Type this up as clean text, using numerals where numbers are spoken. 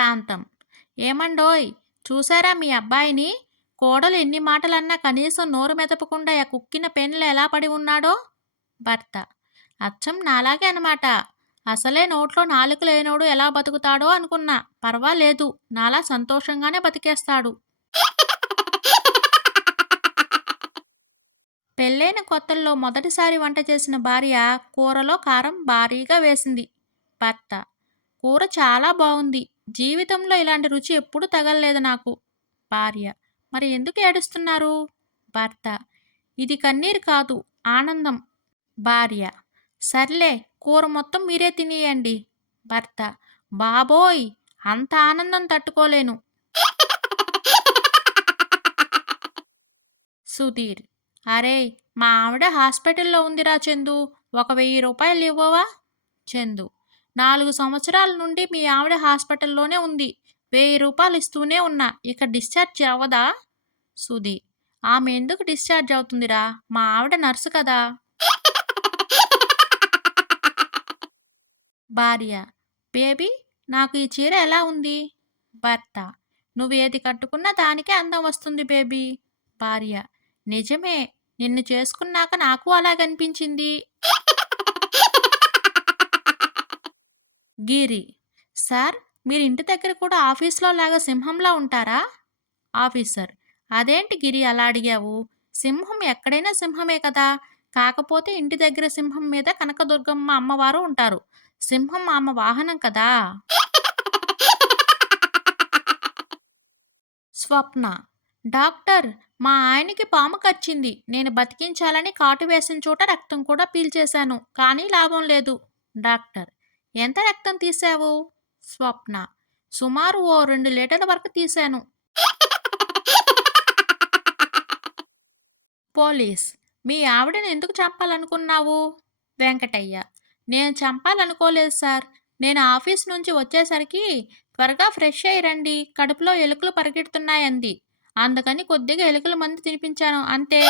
కాంతం. ఏమండోయ్! చూసారా మీ అబ్బాయిని? కోడలు ఎన్ని మాటలన్నా కనీసం నోరు మెదపకుండా ఆ కుక్కిన పెన్నులో ఎలా పడి ఉన్నాడో? భర్త. అచ్చం నాలాగే అనమాట. అసలే నోట్లో నాలుక లేనోడు ఎలా బతుకుతాడో అనుకున్నా. పర్వాలేదు. నాలా సంతోషంగానే బతికేస్తాడు. పెళ్ళైన కొత్తల్లో మొదటిసారి వంట చేసిన భార్య కూరలో కారం భారీగా వేసింది. భర్త. కూర చాలా బావుంది. జీవితంలో ఇలాంటి రుచి ఎప్పుడూ తగల్లేదు నాకు. భార్య. మరి ఎందుకు ఏడుస్తున్నారు? భర్త. ఇది కన్నీరు కాదు, ఆనందం. భార్య. సర్లే, కూర మొత్తం మీరే తినేయండి. భర్త. బాబోయ్! అంత ఆనందం తట్టుకోలేను. సుధీర్. అరేయ్! మా ఆవిడ హాస్పిటల్లో ఉందిరా చందు. ఒక 1000 రూపాయలు ఇవ్వవా? చందు. 4 సంవత్సరాల నుండి మీ ఆవిడ హాస్పిటల్లోనే ఉంది. 1000 రూపాయలు ఇస్తూనే ఉన్నా. ఇక డిశ్చార్జ్ అవ్వదా? సుధీర్. ఆమె ఎందుకు డిశ్చార్జ్ అవుతుందిరా? మా ఆవిడ నర్సు కదా. భార్య. బేబీ, నాకు ఈ చీర ఎలా ఉంది? భర్త. నువ్వేది కట్టుకున్నా దానికే అందం వస్తుంది బేబీ. భార్య. నిజమే. నిన్ను చేసుకున్నాక నాకు అలాగనిపించింది. గిరి. సార్, మీరు ఇంటి దగ్గర కూడా ఆఫీస్లో లాగా సింహంలా ఉంటారా? ఆఫీసర్. అదేంటి గిరి అలా అడిగావు? సింహం ఎక్కడైనా సింహమే కదా. కాకపోతే ఇంటి దగ్గర సింహం మీద కనకదుర్గమ్మ అమ్మవారు ఉంటారు. సింహం ఆమె వాహనం కదా. స్వప్న. డాక్టర్, మా ఆయనకి పాము కరిచింది. నేను బతికించాలని కాటు వేసిన చోట రక్తం కూడా పీల్చేశాను. కానీ లాభం లేదు. డాక్టర్. ఎంత రక్తం తీశావు? స్వప్న. సుమారు ఓ 2 లీటర్ల వరకు తీశాను. పోలీస్. మీ ఆవిడని ఎందుకు చంపాలనుకున్నావు? వెంకటయ్య. నేను చంపాలనుకోలేదు సార్. నేను ఆఫీస్ నుంచి వచ్చేసరికి త్వరగా ఫ్రెష్ అయ్యి రండి, కడుపులో ఎలుకలు పరిగెడుతున్నాయంది. అందుకని కొద్దిగా ఎలుకల మందు తినిపించాను అంతే.